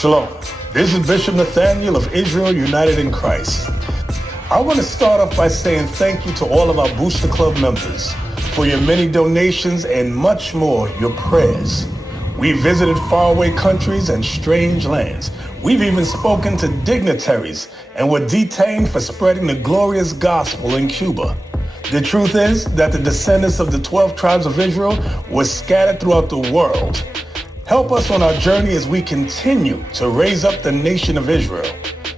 Shalom. This is Bishop Nathaniel of Israel United in Christ. I want to start off by saying thank you to all of our Booster Club members for your many donations and much more, your prayers. We visited faraway countries and strange lands. We've even spoken to dignitaries and were detained for spreading the glorious gospel in Cuba. The truth is that the descendants of the 12 tribes of Israel were scattered throughout the world. Help us on our journey as we continue to raise up the nation of Israel.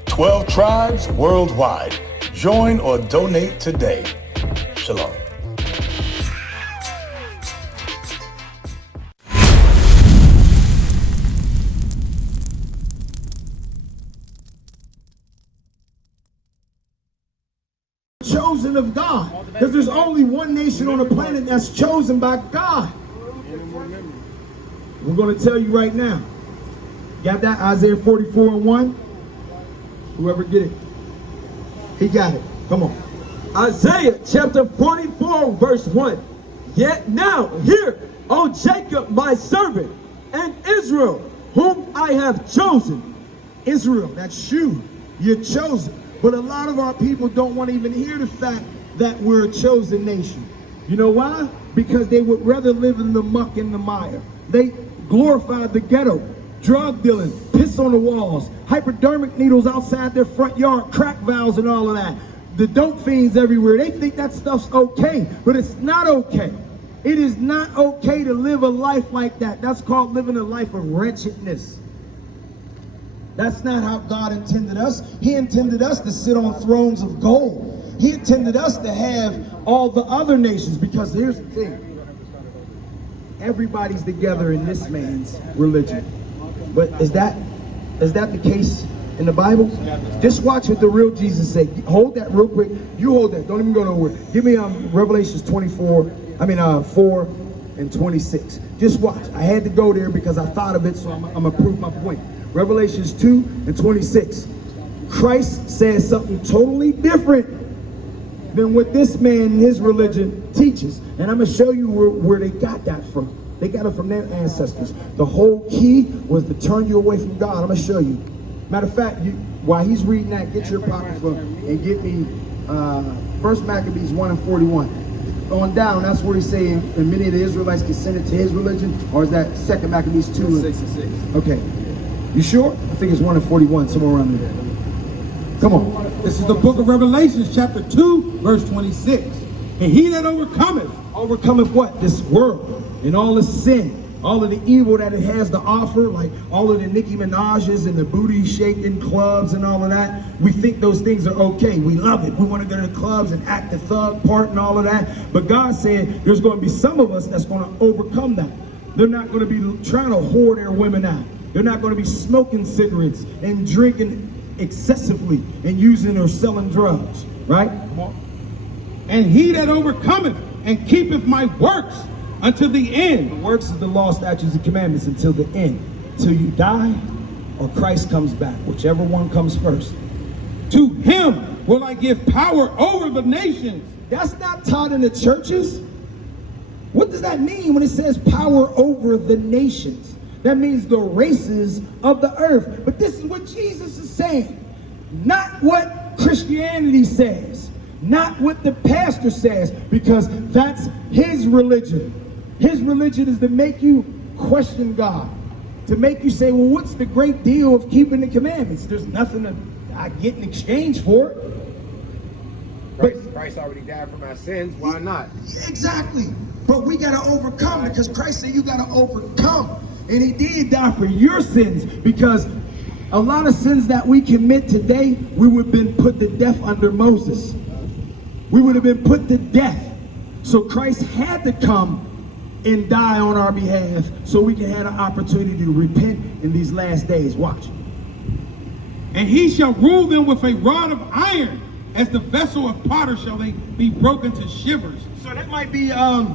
12 tribes worldwide. Join or donate today. Shalom. Chosen of God, because there's only one nation on the planet that's chosen by God. We're going to tell you right now. Got that? Isaiah 44:1. Whoever get it, he got it. Come on. Isaiah chapter 44 verse 1. Yet now hear, O Jacob my servant, and Israel whom I have chosen. Israel, that's you. You're chosen. But a lot of our people don't want to even hear the fact that we're a chosen nation. You know why? Because they would rather live in the muck and the mire. They glorified the ghetto, drug dealing, piss on the walls, hypodermic needles outside their front yard, crack valves and all of that. The dope fiends everywhere. They think that stuff's okay, but it's not okay. It is not okay to live a life like that. That's called living a life of wretchedness. That's not how God intended us. He intended us to sit on thrones of gold. He intended us to have all the other nations, because here's the thing. Everybody's together in this man's religion. But is that the case in the Bible? Just watch what the real Jesus said. Hold that real quick. You hold that. Don't even go nowhere. Give me Revelations 4 and 26. Just watch. I had to go there because I thought of it, so I'm going to prove my point. Revelations 2 and 26. Christ says something totally different than what this man and his religion teaches. And I'm going to show you where they got that from. They got it from their ancestors. The whole key was to turn you away from God. I'm going to show you. Matter of fact, while he's reading that, get your apocrypha and get me 1 Maccabees 1 and 41. On down, that's where he's saying, and many of the Israelites consented to his religion, or is that 2 Maccabees 2? 6 and 6. Okay. You sure? I think it's 1 and 41, somewhere around there. Come on. This is the book of Revelation, chapter 2, verse 26. And he that overcometh. Overcometh what? This world and all the sin, all of the evil that it has to offer, like all of the Nicki Minaj's and the booty shaking clubs and all of that. We think those things are okay. We love it. We want to go to the clubs and act the thug part and all of that. But God said there's going to be some of us that's going to overcome that. They're not going to be trying to whore their women out. They're not going to be smoking cigarettes and drinking excessively and using or selling drugs, right? And he that overcometh and keepeth my works unto the end. The works of the law, statutes, and commandments until the end. Till you die or Christ comes back, whichever one comes first. To him will I give power over the nations. That's not taught in the churches. What does that mean when it says power over the nations? That means the races of the earth. But this is what Jesus is saying. Not what Christianity says. Not what the pastor says. Because that's his religion. His religion is to make you question God. To make you say, well, what's the great deal of keeping the commandments? There's nothing that I get in exchange for it. Christ already died for my sins. Why not? Exactly. But we got to overcome, because Christ said you got to overcome. And he did die for your sins, because a lot of sins that we commit today, we would have been put to death under Moses. We would have been put to death. So Christ had to come and die on our behalf so we can have an opportunity to repent in these last days. Watch. And he shall rule them with a rod of iron, as the vessel of potter shall they be broken to shivers. So that might be a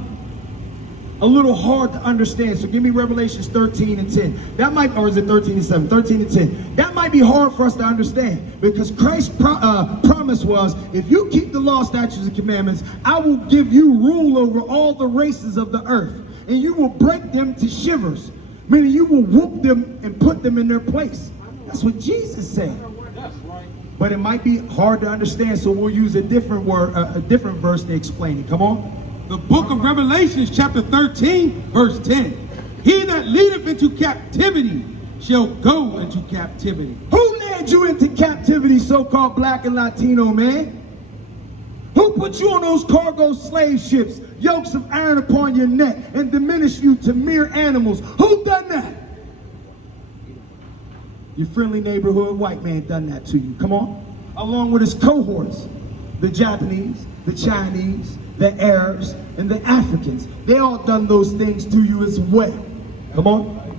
little hard to understand. So give me Revelations 13 and 10. That might, or is it 13 and 7? 13 and 10. That might be hard for us to understand, because Christ's promise was, if you keep the law, statutes, and commandments, I will give you rule over all the races of the earth, and you will break them to shivers, meaning you will whoop them and put them in their place. That's what Jesus said. But it might be hard to understand, so we'll use a different word, a different verse to explain it. Come on. The book of Revelations, chapter 13, verse 10. He that leadeth into captivity shall go into captivity. Who led you into captivity, so-called black and Latino man? Who put you on those cargo slave ships, yokes of iron upon your neck, and diminished you to mere animals? Who done that? Your friendly neighborhood white man done that to you. Come on. Along with his cohorts, the Japanese, the Chinese, the Arabs, and the Africans. They all done those things to you as well. Come on.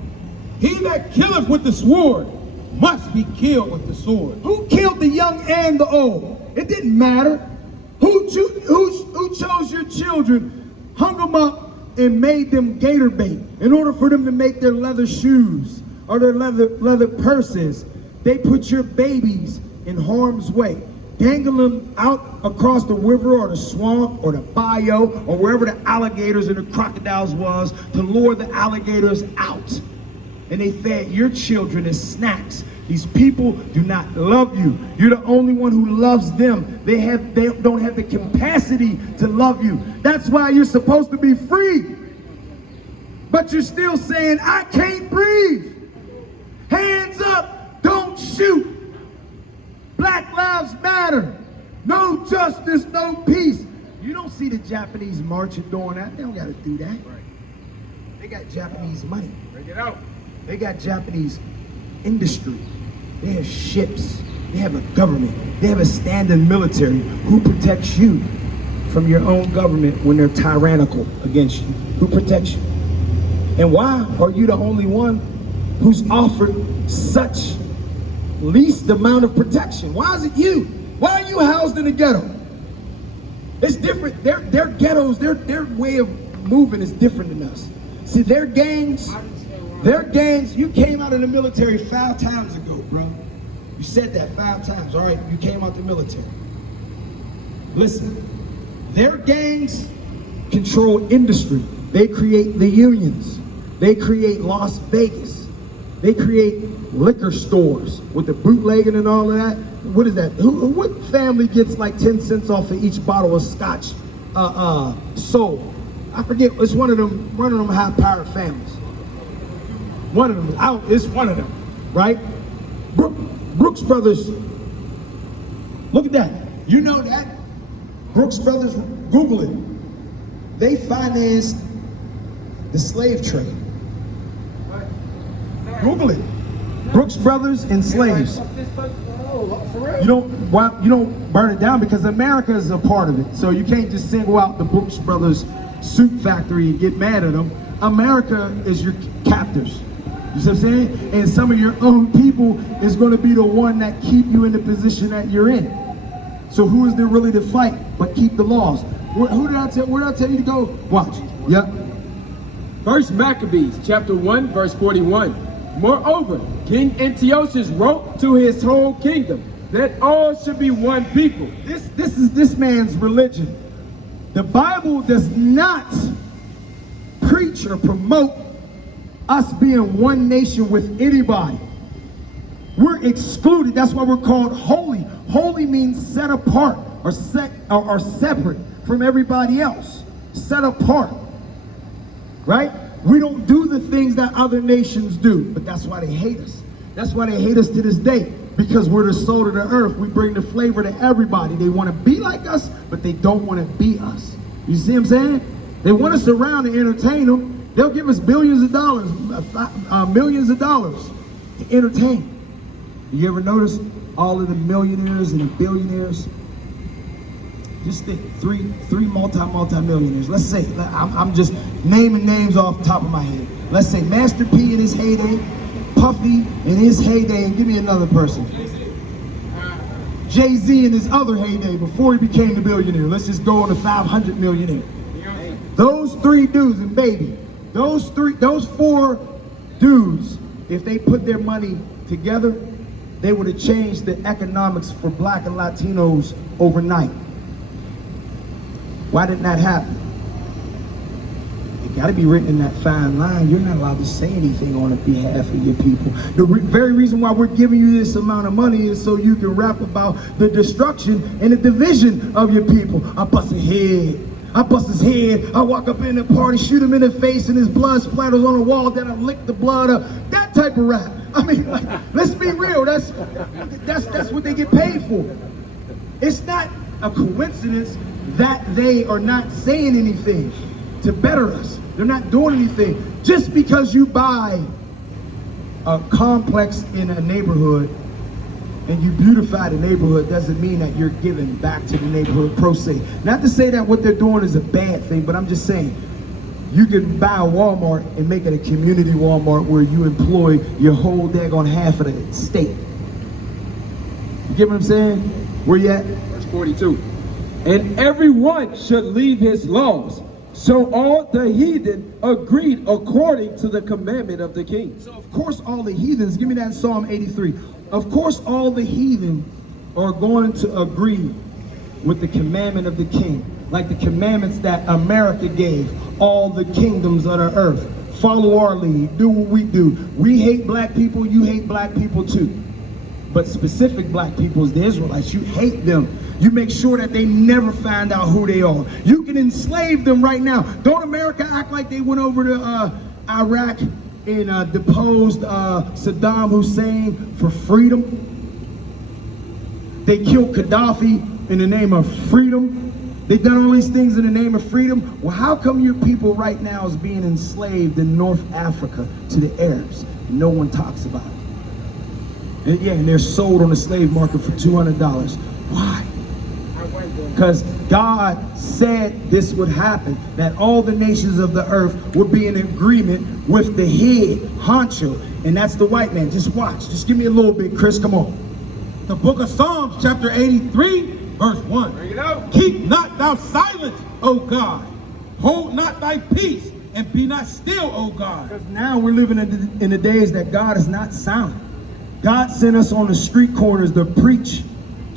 He that killeth with the sword must be killed with the sword. Who killed the young and the old? It didn't matter. Who chose your children, hung them up, and made them gator bait in order for them to make their leather shoes or their leather purses? They put your babies in harm's way, dangle them out across the river or the swamp or the bayou or wherever the alligators and the crocodiles was, to lure the alligators out. And they fed your children as snacks. These people do not love you. You're the only one who loves them. They don't have the capacity to love you. That's why you're supposed to be free. But you're still saying, I can't breathe. Hands up, don't shoot. Black lives matter. No justice, no peace. You don't see the Japanese marching doing that. They don't got to do that. Right. They got Japanese money. Bring it out. They got Japanese industry. They have ships. They have a government. They have a standing military. Who protects you from your own government when they're tyrannical against you? Who protects you? And why are you the only one who's offered such least amount of protection? Why is it you? Why are you housed in a ghetto? It's different. Their ghettos, their way of moving is different than us. See, their gangs, you came out of the military 5 times ago, bro. You said that 5 times, all right? You came out the military. Listen, their gangs control industry. They create the unions. They create Las Vegas. They create liquor stores with the bootlegging and all of that. What is that? What family gets like 10 cents off of each bottle of scotch sold? I forget. It's one of them high-powered families. One of them. It's one of them, right? Brooks Brothers. Look at that. You know that? Brooks Brothers. Google it. They financed the slave trade. Google it. Brooks Brothers and slaves. You don't burn it down because America is a part of it. So you can't just single out the Brooks Brothers suit factory and get mad at them. America is your captors. You see what I'm saying? And some of your own people is going to be the one that keep you in the position that you're in. So who is there really to fight but keep the laws? Where did I tell you to go? Watch. Yep. First Maccabees, chapter 1, verse 41. Moreover, King Antiochus wrote to his whole kingdom that all should be one people. This is this man's religion. The Bible does not preach or promote us being one nation with anybody. We're excluded. That's why we're called holy. Holy means set apart or separate from everybody else. Set apart. Right? We don't do the things that other nations do, but that's why they hate us. That's why they hate us to this day, because we're the salt of the earth. We bring the flavor to everybody. They want to be like us, but they don't want to be us. You see what I'm saying? They want us around to entertain them. They'll give us billions of dollars, millions of dollars to entertain. You ever notice all of the millionaires and the billionaires? Just think, three multi-millionaires. Let's say, I'm just naming names off the top of my head. Let's say Master P in his heyday, Puffy in his heyday, and give me another person. Jay-Z in his other heyday before he became the billionaire. Let's just go on to 500 millionaire. Those three dudes, and baby, those four dudes, if they put their money together, they would have changed the economics for Black and Latinos overnight. Why didn't that happen? It got to be written in that fine line. You're not allowed to say anything on behalf of your people. The very reason why we're giving you this amount of money is so you can rap about the destruction and the division of your people. I bust his head. I bust his head. I walk up in the party, shoot him in the face, and his blood splatters on the wall. Then I lick the blood up. That type of rap. I mean, like, let's be real. That's what they get paid for. It's not a coincidence that they are not saying anything to better us. They're not doing anything. Just because you buy a complex in a neighborhood and you beautify the neighborhood doesn't mean that you're giving back to the neighborhood pro se. Not to say that what they're doing is a bad thing, but I'm just saying you can buy a Walmart and make it a community Walmart where you employ your whole daggone half of the state. You get what I'm saying? Where you at? Verse 42. And everyone should leave his laws. So all the heathen agreed according to the commandment of the king. So of course all the heathens, give me that Psalm 83. Of course all the heathen are going to agree with the commandment of the king. Like the commandments that America gave all the kingdoms of the earth. Follow our lead, do what we do. We hate black people, you hate black people too. But specific black people is the Israelites. You hate them. You make sure that they never find out who they are. You can enslave them right now. Don't America act like they went over to Iraq and deposed Saddam Hussein for freedom? They killed Gaddafi in the name of freedom. They've done all these things in the name of freedom. Well, how come your people right now is being enslaved in North Africa to the Arabs? No one talks about it. And yeah, and they're sold on the slave market for $200. Why? Because God said this would happen, that all the nations of the earth would be in agreement with the head, honcho, and that's the white man. Just watch. Just give me a little bit, Chris. Come on. The book of Psalms, chapter 83, verse 1. Bring it out. Keep not thou silence, O God. Hold not thy peace, and be not still, O God. Because now we're living in the days that God is not silent. God sent us on the street corners to preach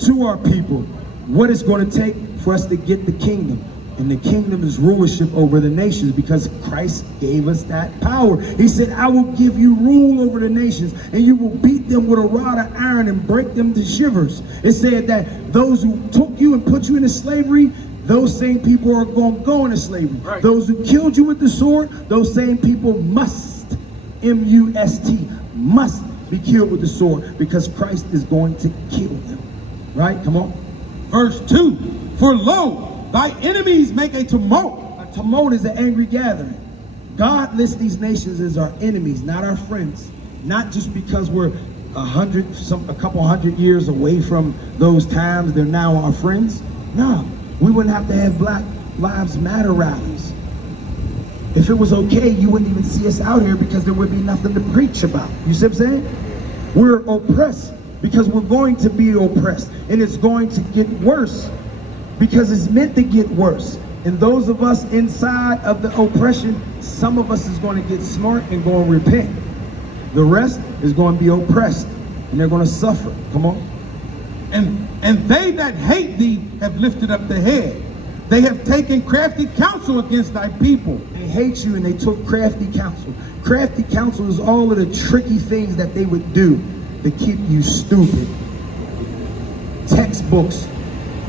to our people what it's going to take for us to get the kingdom. And the kingdom is rulership over the nations because Christ gave us that power. He said, I will give you rule over the nations and you will beat them with a rod of iron and break them to shivers. It said that those who took you and put you into slavery, those same people are going to go into slavery. Right. Those who killed you with the sword, those same people must, M-U-S-T, must be killed with the sword because Christ is going to kill them. Right? Come on. Verse 2, for lo, thy enemies make a tumult. A tumult is an angry gathering. God lists these nations as our enemies, not our friends. Not just because we're a couple hundred years away from those times, they're now our friends. No, we wouldn't have to have Black Lives Matter rallies. If it was okay, you wouldn't even see us out here because there would be nothing to preach about. You see what I'm saying? We're oppressed because we're going to be oppressed, and it's going to get worse because it's meant to get worse. And those of us inside of the oppression, some of us is going to get smart and go and repent. The rest is going to be oppressed and they're going to suffer. Come on. And they that hate thee have lifted up the head. They have taken crafty counsel against thy people. They hate you and they took crafty counsel. Crafty counsel is all of the tricky things that they would do to keep you stupid. Textbooks,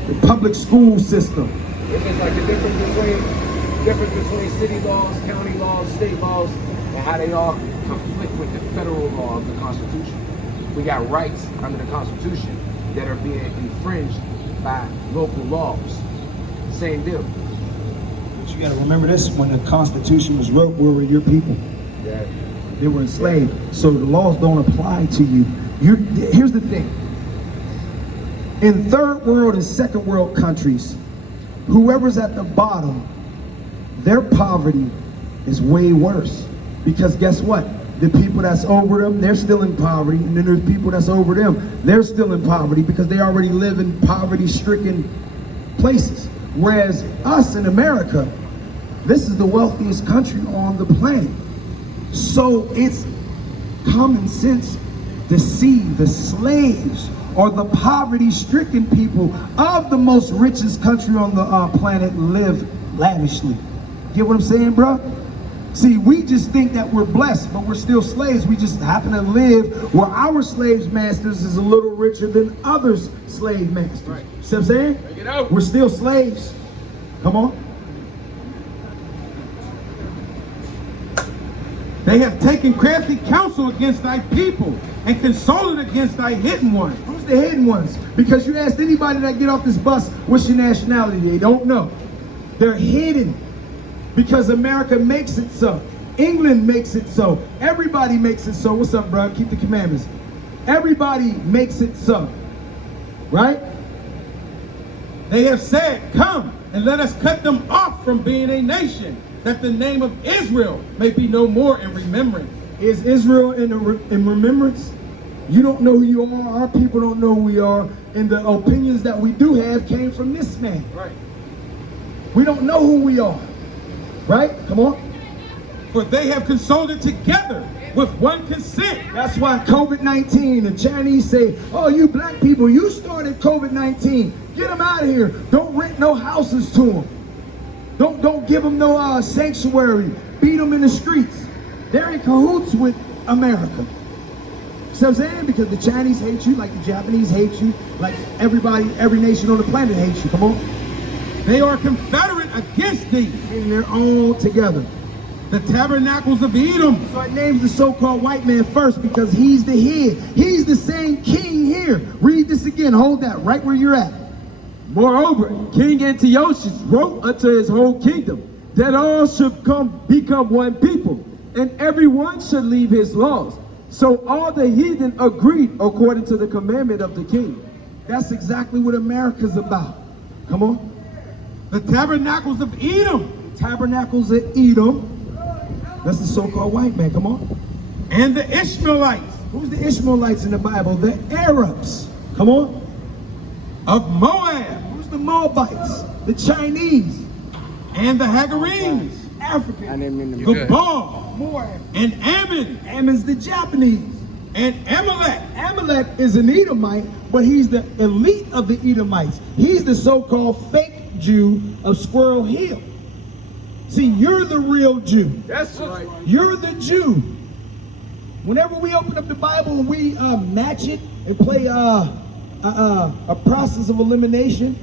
the public school system. It's just like the difference between city laws, county laws, state laws, and how they all conflict with the federal law of the Constitution. We got rights under the Constitution that are being infringed by local laws. Same deal. But you got to remember this: when the Constitution was wrote, where were your people? Yeah. They were enslaved, so the laws don't apply to you. Here's the thing: in third world and second world countries, whoever's at the bottom, their poverty is way worse. Because guess what? The people that's over them, they're still in poverty. And then there's people that's over them, they're still in poverty because they already live in poverty-stricken places. Whereas us in America, this is the wealthiest country on the planet. So it's common sense to see the slaves or the poverty-stricken people of the most richest country on the planet live lavishly. Get what I'm saying, bro? See, we just think that we're blessed, but we're still slaves. We just happen to live where our slave masters is a little richer than others' slave masters. Right. See what I'm saying? Break it out. We're still slaves. Come on. They have taken crafty counsel against thy people and consulted against thy hidden ones. Who's the hidden ones? Because you ask anybody that get off this bus, what's your nationality? They don't know. They're hidden because America makes it so. England makes it so. Everybody makes it so. What's up, bro? Keep the commandments. Everybody makes it so. Right? They have said, come and let us cut them off from being a nation, that the name of Israel may be no more in remembrance. Is Israel in remembrance? You don't know who you are. Our people don't know who we are. And the opinions that we do have came from this man. Right. We don't know who we are. Right? Come on. For they have consulted together with one consent. That's why COVID-19, the Chinese say, oh, you black people, you started COVID-19. Get them out of here. Don't rent no houses to them. Don't give them no sanctuary. Beat them in the streets. They're in cahoots with America. So I'm saying, because the Chinese hate you, like the Japanese hate you, like everybody, every nation on the planet hates you. Come on. They are confederate against thee. And they're all together. The tabernacles of Edom. So it names the so-called white man first because he's the head. He's the same king here. Read this again. Hold that right where you're at. Moreover, King Antiochus wrote unto his whole kingdom that all should become one people, and every one should leave his laws. So all the heathen agreed according to the commandment of the king. That's exactly what America's about. Come on. The tabernacles of Edom. Tabernacles at Edom. That's the so-called white man. Come on. And the Ishmaelites. Who's the Ishmaelites in the Bible? The Arabs. Come on. Of Moab. Who's the Moabites? The Chinese. And the Hagarenes. African. Gabal. Moab. And Ammon. Ammon's the Japanese. And Amalek. Amalek is an Edomite, but he's the elite of the Edomites. He's the so-called fake Jew of Squirrel Hill. See, you're the real Jew. That's right. You're the Jew. Whenever we open up the Bible and we match it and play a process of elimination,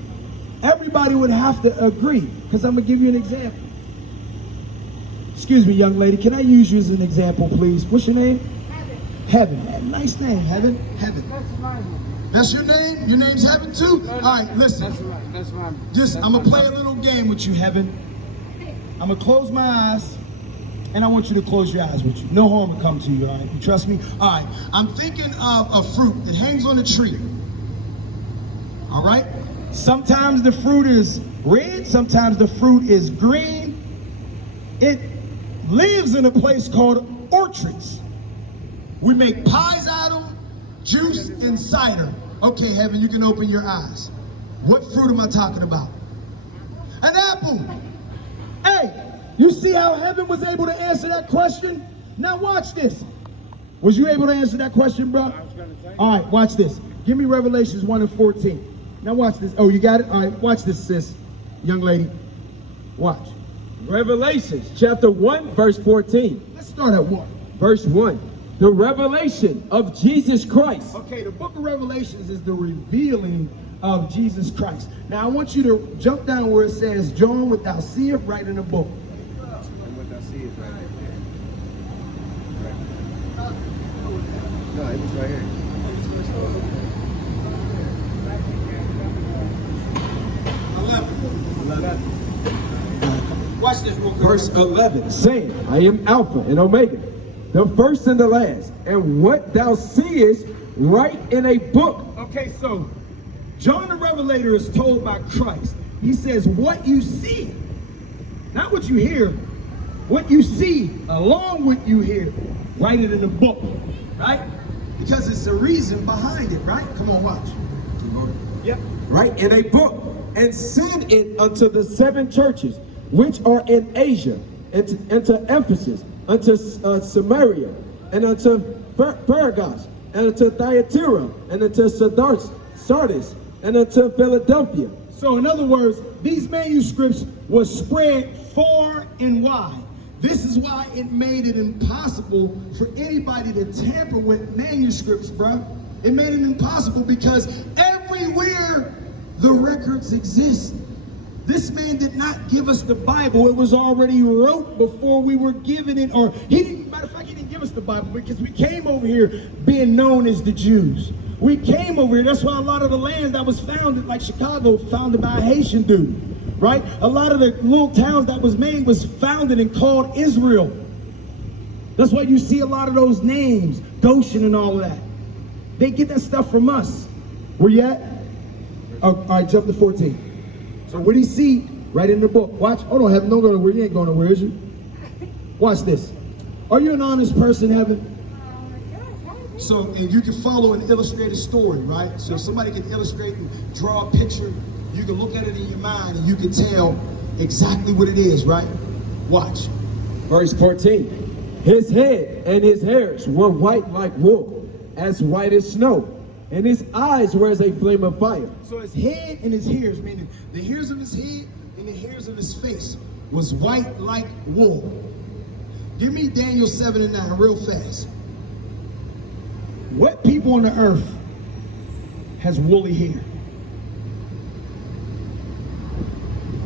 everybody would have to agree. Because I'm going to give you an example. Excuse me, young lady. Can I use you as an example, please? What's your name? Heaven. Heaven. Nice name, Heaven. Heaven. That's mine. That's your name? Your name's Heaven too? All right, listen. That's mine. I'm going to play a little game with you, Heaven. I'm going to close my eyes, and I want you to close your eyes with you. No harm will come to you, all right? You trust me? All right. I'm thinking of a fruit that hangs on a tree. All right? Sometimes the fruit is red. Sometimes the fruit is green. It lives in a place called orchards. We make pies out of them, juice, and cider. Okay, Heaven, you can open your eyes. What fruit am I talking about? An apple. Hey, you see how Heaven was able to answer that question? Now watch this. Was you able to answer that question, bro? All right, watch this. Give me Revelations 1:14. Now watch this. Oh, you got it? All right, watch this, sis. Young lady. Watch. Revelations chapter 1, verse 14. Let's start at 1. Verse 1. The revelation of Jesus Christ. Okay, the book of Revelations is the revealing of Jesus Christ. Now I want you to jump down where it says, John, what thou seest, write in the book. And what thou seest right there. No, it was right here. Watch this real quick. Verse 11, saying, I am Alpha and Omega, the first and the last, and what thou seest, write in a book. Okay, so John the Revelator is told by Christ, He says, what you see, not what you hear, what you see along with you hear, write it in the book, right? Because it's a reason behind it, right? Come on, watch. Yep. Right, in a book, and send it unto the 7 churches which are in Asia, and to Ephesus, unto Samaria, and unto Pergamos, and unto Thyatira, and unto Sardis, and unto Philadelphia. So in other words, these manuscripts were spread far and wide. This is why it made it impossible for anybody to tamper with manuscripts, bro. It made it impossible because everywhere the records exist. This man did not give us the Bible. It was already wrote before we were given it, or he didn't, matter of fact, he didn't give us the Bible because we came over here being known as the Jews. We came over here, that's why a lot of the land that was founded, like Chicago, founded by a Haitian dude, right? A lot of the little towns that was made was founded and called Israel. That's why you see a lot of those names, Goshen and all of that. They get that stuff from us. Where you at? Oh, all right, jump to 14. So what do you see right in the book? Watch. Hold on, Heaven. Don't go nowhere. You ain't going nowhere, is you? Watch this. Are you an honest person, Heaven? So, and you can follow an illustrated story, right? So somebody can illustrate and draw a picture. You can look at it in your mind and you can tell exactly what it is, right? Watch. Verse 14. His head and his hairs were white like wool, as white as snow, and his eyes were as a flame of fire. So his head and his hairs, meaning the hairs of his head and the hairs of his face, was white like wool. Give me Daniel 7 and 9 real fast. What people on the earth has woolly hair?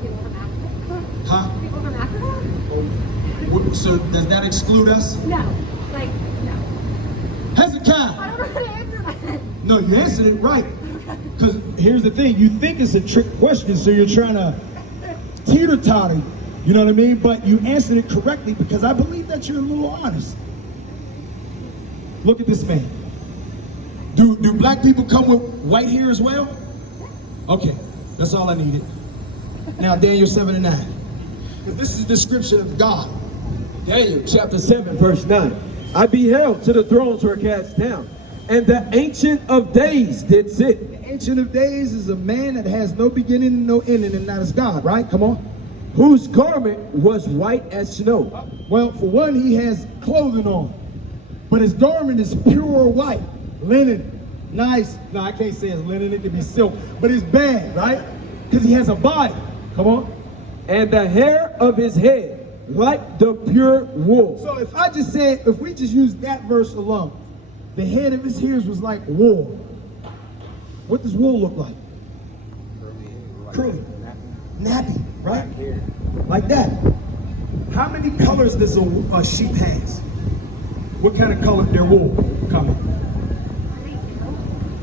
People from Africa? Huh? People from Africa? So does that exclude us? No. Like, no. Hezekiah! I don't know how to answer that. No, you answered it right. Because here's the thing, you think it's a trick question, so you're trying to teeter-totter, you know what I mean? But you answered it correctly because I believe that you're a little honest. Look at this man. Do black people come with white hair as well? Okay, that's all I needed. Now Daniel 7 and 9. Because this is a description of God. Daniel chapter 7, verse 9. I beheld till the thrones were cast down, and the Ancient of Days did sit. The Ancient of Days is a man that has no beginning and no ending, and that is God, right? Come on. Whose garment was white as snow. Well, for one, he has clothing on, but his garment is pure white, linen, nice. No, I can't say it's linen, it can be silk, but it's bad, right? Because he has a body. Come on. And the hair of his head like the pure wool. So if I just said, if we just use that verse alone, the head of his hairs was like wool. What does wool look like? Curly. Nappy, right? Like that. How many colors does a sheep has? What kind of color their wool coming?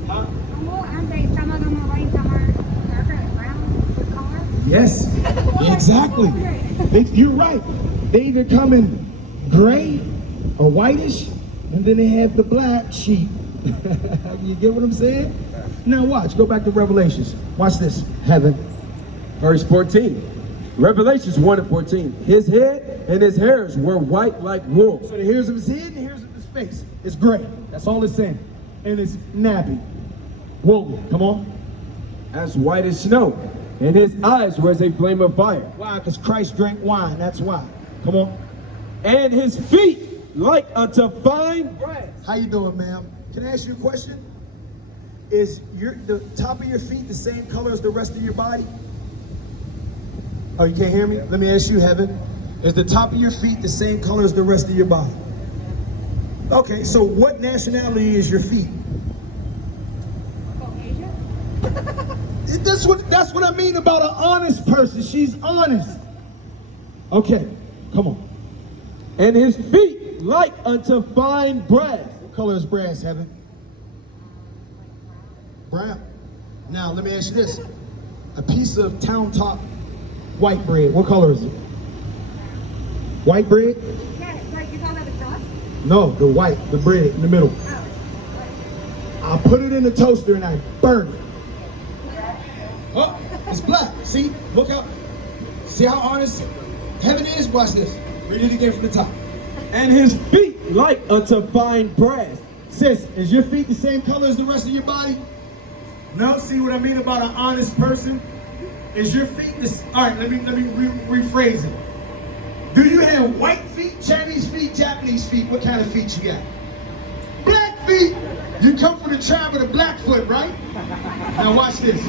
Huh? Aren't they, some of them are white, some are darker and brown with color? Yes, exactly. You're right. They either come in gray or whitish, and then they have the black sheep. You get what I'm saying? Now watch, go back to Revelations. Watch this, Heaven. Verse 14. Revelations 1 and 14. His head and his hairs were white like wool. So the hairs of his head and the hairs of his face is gray. That's all it's saying. And it's nappy. Woolly. Come on. As white as snow. And his eyes were as a flame of fire. Why? Because Christ drank wine. That's why. Come on. And his feet like unto fine brass. How you doing, ma'am? Can I ask you a question? Is the top of your feet the same color as the rest of your body? Oh, you can't hear me? Let me ask you, Heaven. Is the top of your feet the same color as the rest of your body? Okay, so what nationality is your feet? Caucasian? That's what I mean about an honest person. She's honest. Okay, come on. And his feet like unto fine brass. What color is brass, Heaven? Brown. Now, let me ask you this. A piece of town top white bread, what color is it? White bread? Yeah, like you call that a crust? No, the white, the bread in the middle. Oh. I put it in the toaster and I burn it. Oh, It's black. See? Look how, see how honest heaven is? Watch this. Read it again from the top. And his feet like unto fine brass. Sis, is your feet the same color as the rest of your body? No, see what I mean about an honest person? Is your feet this? All right, let me rephrase it. Do you have white feet, Chinese feet, Japanese feet? What kind of feet you got? Black feet. You come from the tribe of the Blackfoot, right? Now watch this.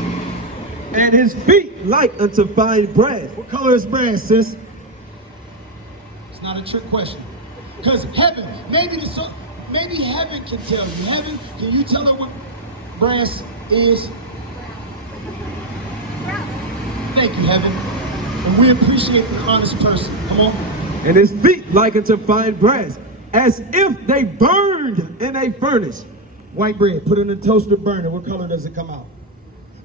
And his feet like unto fine brass. What color is brass, sis? It's not a trick question. Because heaven, maybe heaven can tell you. Heaven, can you tell her what brass is? Thank you, heaven. And we appreciate the honest person. Come on. And his feet like unto fine brass, as if they burned in a furnace. White bread, put it in a toaster, burn it. What color does it come out?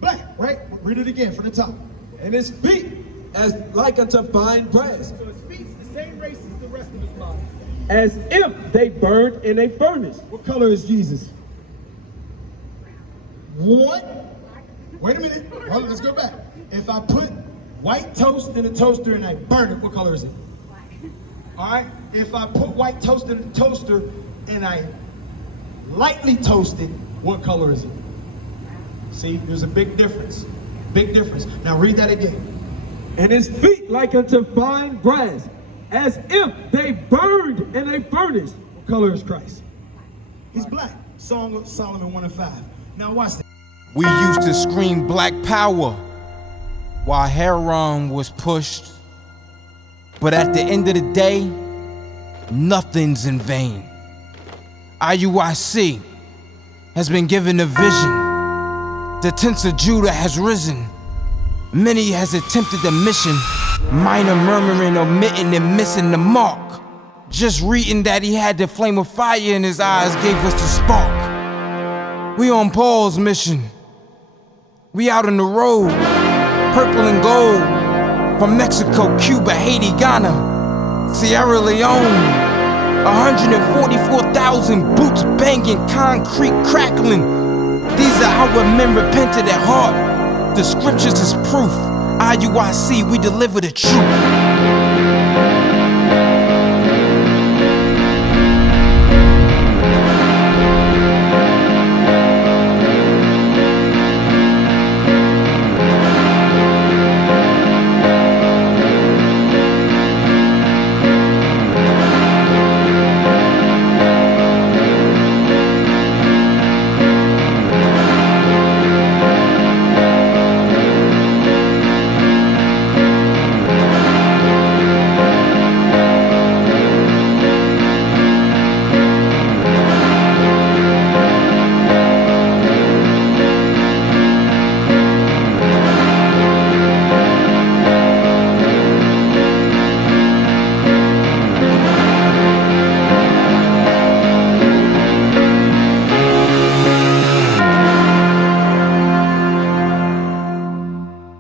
Black, right? Read it again from the top. And his feet as like unto fine brass, So his feet's the same race as the rest of his body. as if they burned in a furnace. What color is Jesus? What? Wait a minute. Hold on, let's go back. If I put white toast in a toaster and I burn it, what color is it? All right. If I put white toast in a toaster and I lightly toast it, what color is it? See, there's a big difference. Big difference. Now read that again. And his feet like unto fine brass, as if they burned in a furnace. What color is Christ? He's black. Song of Solomon 1:5. Now watch this. We used to scream black power while Heron was pushed. But at the end of the day, nothing's in vain. IUIC has been given a vision. The tents of Judah has risen. Many has attempted the mission. Minor murmuring, omitting, and missing the mark. Just reading that he had the flame of fire in his eyes gave us the spark. We on Paul's mission. We out on the road, purple and gold. From Mexico, Cuba, Haiti, Ghana, Sierra Leone. 144,000 boots banging, concrete crackling. These are our men repented at heart. The scriptures is proof. IUIC, we deliver the truth.